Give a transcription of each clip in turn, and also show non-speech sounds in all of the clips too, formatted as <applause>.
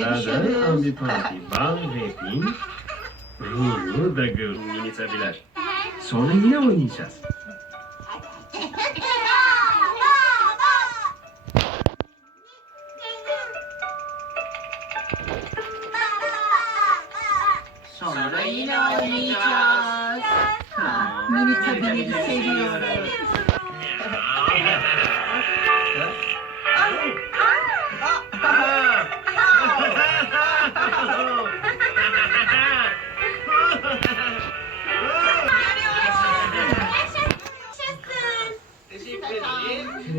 Nerede? Da bir şey parti <laughs> bal ve pin. Ruru da gönlünü tabiler. Sonra yine oynayacağız. Sonra yine oynayacağız. Mini tabileri <laughs> tab seviyoruz.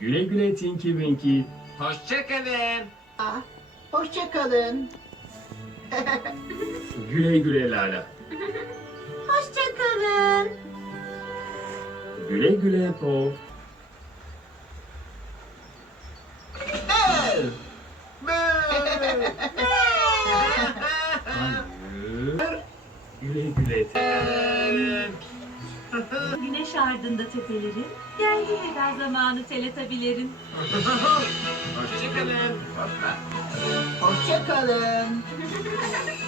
Güle güle Tinky Winky. Hoşçakalın. Ah, hoşçakalın. güle güle Lala. hoşçakalın. Güle güle Po. <laughs> <laughs> <laughs> <laughs> güle güle. <laughs> Güneş ardında tepelerin, geldi mi zamanı teletabilerin. Hoşçakalın. Hoşçakalın. Hoşçakalın. <laughs>